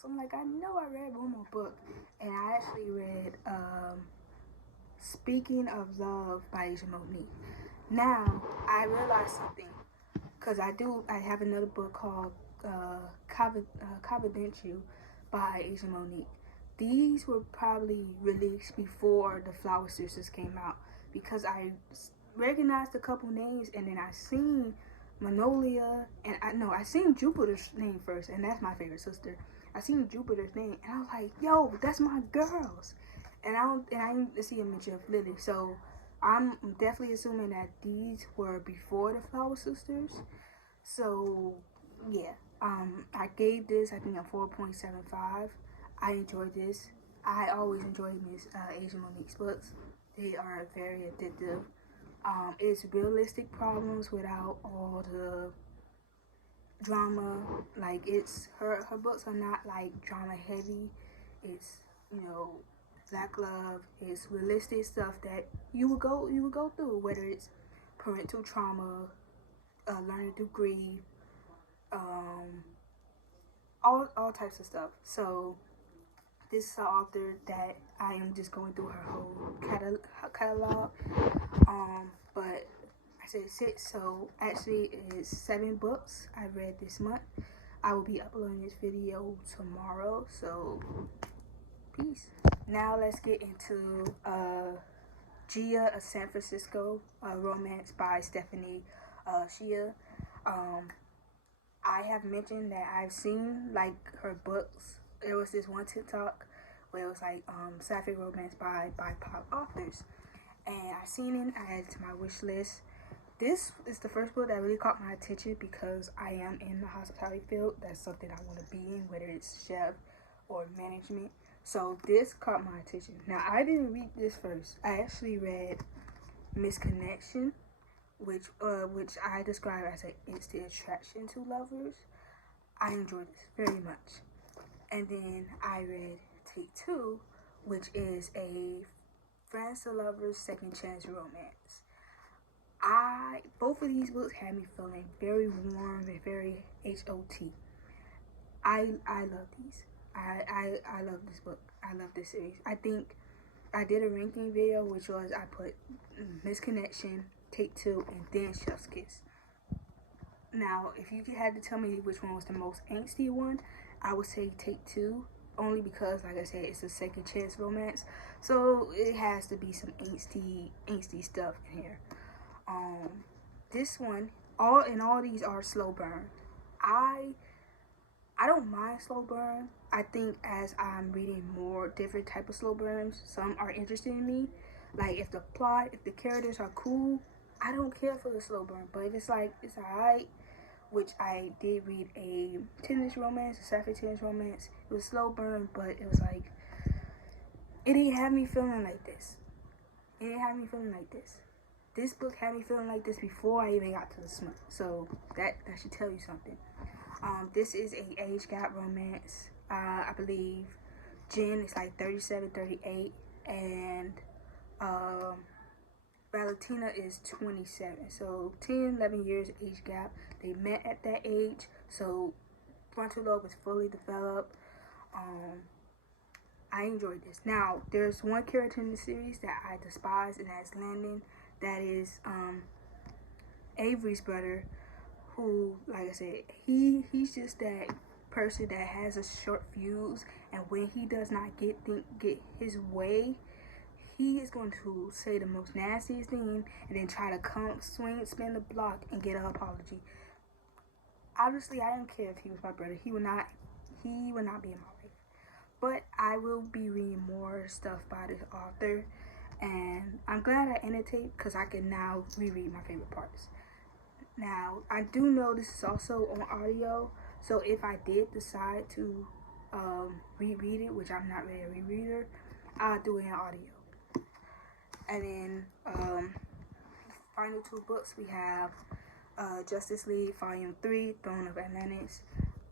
books. I'm like, I know I read one more book, and I actually read Speaking of Love by Asia Monique. Now I realized something because I have another book called Confidential by Asia Monique. These were probably released before the Flower Sisters came out because I recognized a couple names, and then I seen Manolia, and I seen Jupiter's name first, and that's my favorite sister. I seen Jupiter's name, and I was like, yo, that's my girls. And I didn't see a mention of Lily, so I'm definitely assuming that these were before the Flower Sisters. So yeah, I gave this, I think, a 4.75. I enjoyed this. I always enjoy Miss Asia Monique's books. They are very addictive. It's realistic problems without all the drama. Like, it's her books are not like drama heavy. It's, you know, black love. It's realistic stuff that you would go through, whether it's parental trauma, learning through grief, all types of stuff. So this is the author that I am just going through her whole catalog. But I said 6, so actually it's 7 books I read this month. I will be uploading this video tomorrow, so peace. Now let's get into Gia, a San Francisco romance by Stephanie Shea. I have mentioned that I've seen like her books. There was this one TikTok where it was like sapphic romance by BIPOC authors, and I seen it. I added it to my wish list. This is the first book that really caught my attention because I am in the hospitality field. That's something I want to be in, whether it's chef or management. So this caught my attention. Now, I didn't read this first. I actually read Misconnection, which I describe as an instant attraction to lovers. I enjoyed this very much. And then I read Take Two, which is a friends to lovers second chance romance. Both of these books had me feeling very warm and very HOT. I love these. I love this book. I love this series. I think I did a ranking video, which was I put Misconnection, Take Two, and then Chef's Kiss. Now, if you had to tell me which one was the most angsty one, I would say Take Two, only because, like I said, it's a second chance romance, so it has to be some angsty stuff in here. This one, all these are slow burn. I don't mind slow burn. I think as I'm reading more different type of slow burns, some are interesting in me. Like, if the plot, if the characters are cool, I don't care for the slow burn. But if it's like, it's alright, which I did read a teenage romance, a sapphic teenage romance. It was slow burn, but it was like, it didn't have me feeling like this. It didn't have me feeling like this. This book had me feeling like this before I even got to the smut. So that should tell you something. This is a age gap romance. I believe Jen is like 37, 38, and Valentina is 27. So 10, 11 years age gap. They met at that age, so frontal lobe is fully developed. I enjoyed this. Now, there's one character in the series that I despise, and that's Landon. That is Avery's brother, who, like I said, he's just that person that has a short fuse, and when he does not get his way, he is going to say the most nastiest thing and then try to spin the block and get an apology. Obviously, I don't care if he was my brother. He would not be in my life. But I will be reading more stuff by this author, and I'm glad I annotated because I can now reread my favorite parts. Now, I do know this is also on audio, so if I did decide to reread it, which I'm not really a rereader, I'll do it in audio. And then final 2 books, we have Justice League Volume 3, Throne of Atlantis.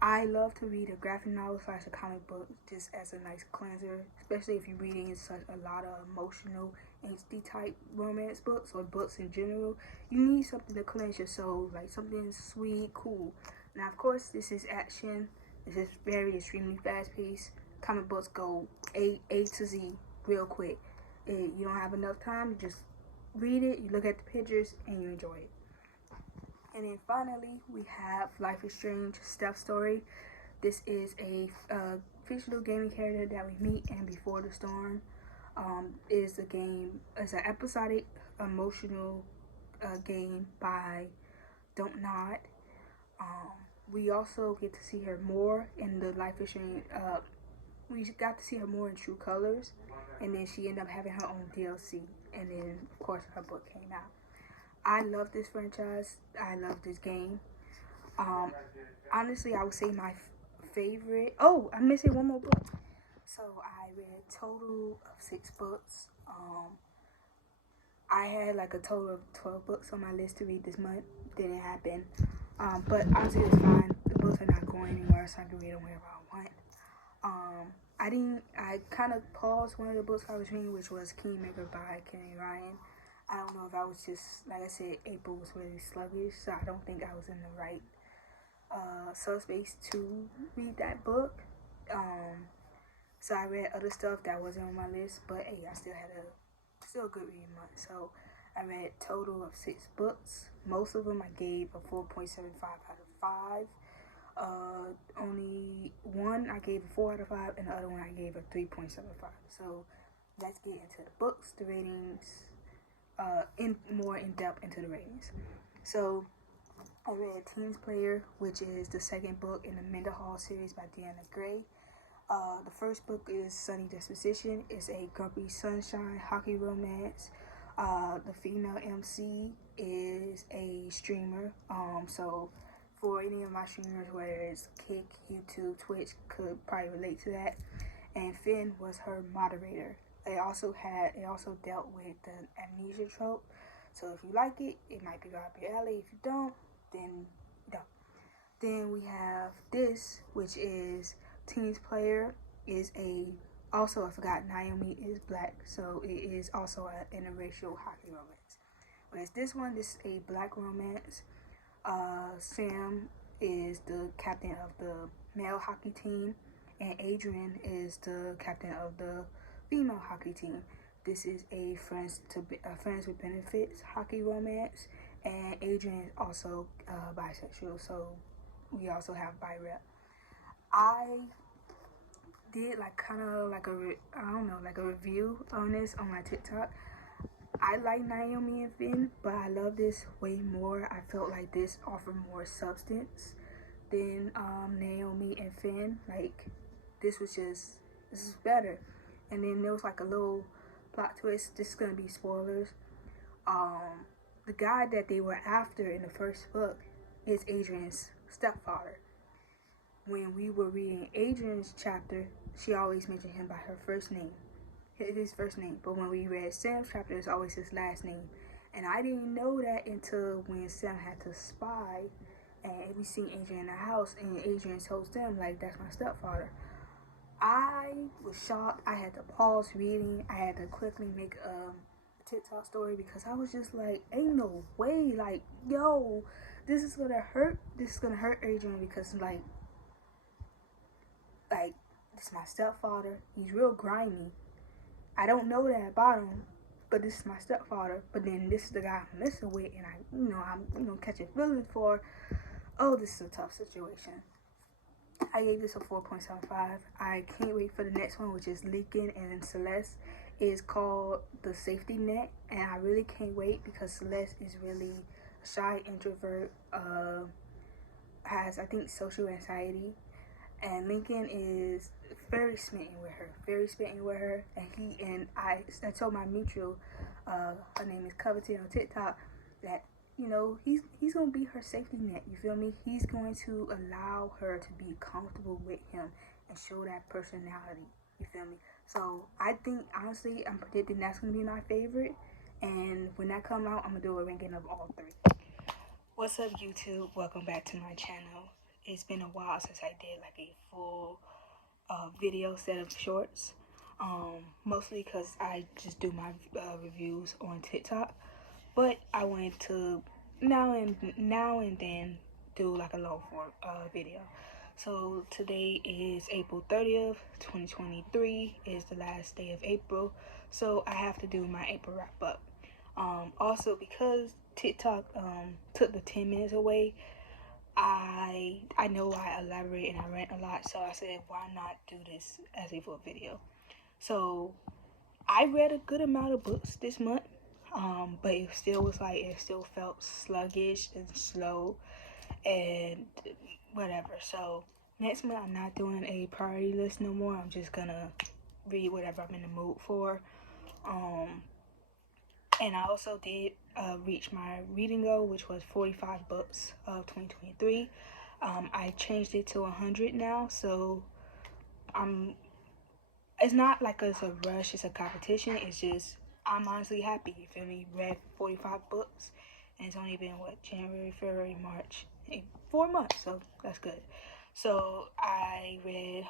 I love to read a graphic novel / a comic book just as a nice cleanser, especially if you're reading such a lot of emotional, angsty type romance books or books in general. You need something to cleanse your soul, like something sweet, cool. Now, of course, this is action. It's just very extremely fast paced. Comic books go A to Z real quick. You don't have enough time, you just read it, you look at the pictures, and you enjoy it. And then finally, we have Life is Strange Steph Story. This is a fictional gaming character that we meet in Before the Storm. Is an episodic emotional game by Don't Nod. We also get to see her more in the Life is Strange. We got to see her more in True Colors, and then she ended up having her own DLC, and then of course her book came out. I love this franchise. I love this game. Honestly, I would say my favorite. Oh, I'm missing one more book. So I read a total of 6 books. I had like a total of 12 books on my list to read this month. Didn't happen. But honestly, it's fine. The books are not going anywhere, so I can read them whenever I want. I kind of paused one of the books I was reading, which was Kingmaker by Kenny Ryan. I don't know if I was just, like I said, April was really sluggish, so I don't think I was in the right subspace to read that book. So I read other stuff that wasn't on my list, but hey, I still had a good reading month. So I read a total of 6 books. Most of them I gave a 4.75 out of 5. Only one I gave a 4 out of 5, and the other one I gave a 3.75. So let's get into the books, the ratings, more in depth into the ratings. So I read Teens Player, which is the second book in the Mendenhall series by Deanna Gray. The first book is Sunny Disposition. It's a grumpy sunshine hockey romance. The female MC is a streamer. So for any of my streamers, whether it's Kick, YouTube, Twitch, could probably relate to that. And Finn was her moderator. It also dealt with the amnesia trope. So if you like it, it might be right up your alley. If you don't, then don't. Then we have this, which is Teens Player. Also, I forgot, Naomi is black, so it is also an interracial hockey romance. Whereas this is a black romance. Sam is the captain of the male hockey team, and Adrian is the captain of the female hockey team. This is a friends with benefits hockey romance, and Adrian is also bisexual, so we also have bi rep. I did a review on this on my TikTok. I like Naomi and Finn, but I love this way more. I felt like this offered more substance than Naomi and Finn. Like, this is better. And then there was like a little plot twist. This is gonna be spoilers. The guy that they were after in the first book is Adrian's stepfather. When we were reading Adrian's chapter, she always mentioned him by his first name. But when we read Sam's chapter, it's always his last name. And I didn't know that until when Sam had to spy, and we seen Adrian in the house, and Adrian told Sam, like, that's my stepfather. I was shocked. I had to pause reading. I had to quickly make a TikTok story because I was just like, ain't no way, like, yo, this is gonna hurt Adrian, because like this is my stepfather. He's real grimy. I don't know that about him, but this is my stepfather. But then this is the guy I'm messing with, and I'm catching feelings for. Oh, this is a tough situation. I gave this a 4.75. I can't wait for the next one, which is Leakin and Celeste. It is called The Safety Net, and I really can't wait because Celeste is really a shy introvert, has, I think, social anxiety, and Lincoln is very smitten with her, and I told my mutual, her name is Coveted on TikTok, that he's gonna be her safety net. You feel me? He's going to allow her to be comfortable with him and show that personality. You feel me? So I think, honestly, I'm predicting that's gonna be my favorite. And when that come out, I'm gonna do a ranking of all 3. What's up, YouTube? Welcome back to my channel. It's been a while since I did like a full video set of shorts. Mostly because I just do my reviews on TikTok. But I wanted to now and then do like a long form video. So today is April 30th, 2023 is the last day of April. So I have to do my April wrap up. Also because TikTok took the 10 minutes away, I know I elaborate and I rant a lot, so I said why not do this as a full video. So I read a good amount of books this month, but it still felt sluggish and slow and whatever. So next month I'm not doing a priority list no more. I'm just gonna read whatever I'm in the mood for. And I also did reach my reading goal, which was 45 books of 2023. I changed it to 100 now, so it's not like it's a rush, it's a competition. It's just I'm honestly happy. You feel me? Read 45 books, and it's only been January, February, March, 4 months, so that's good. So I read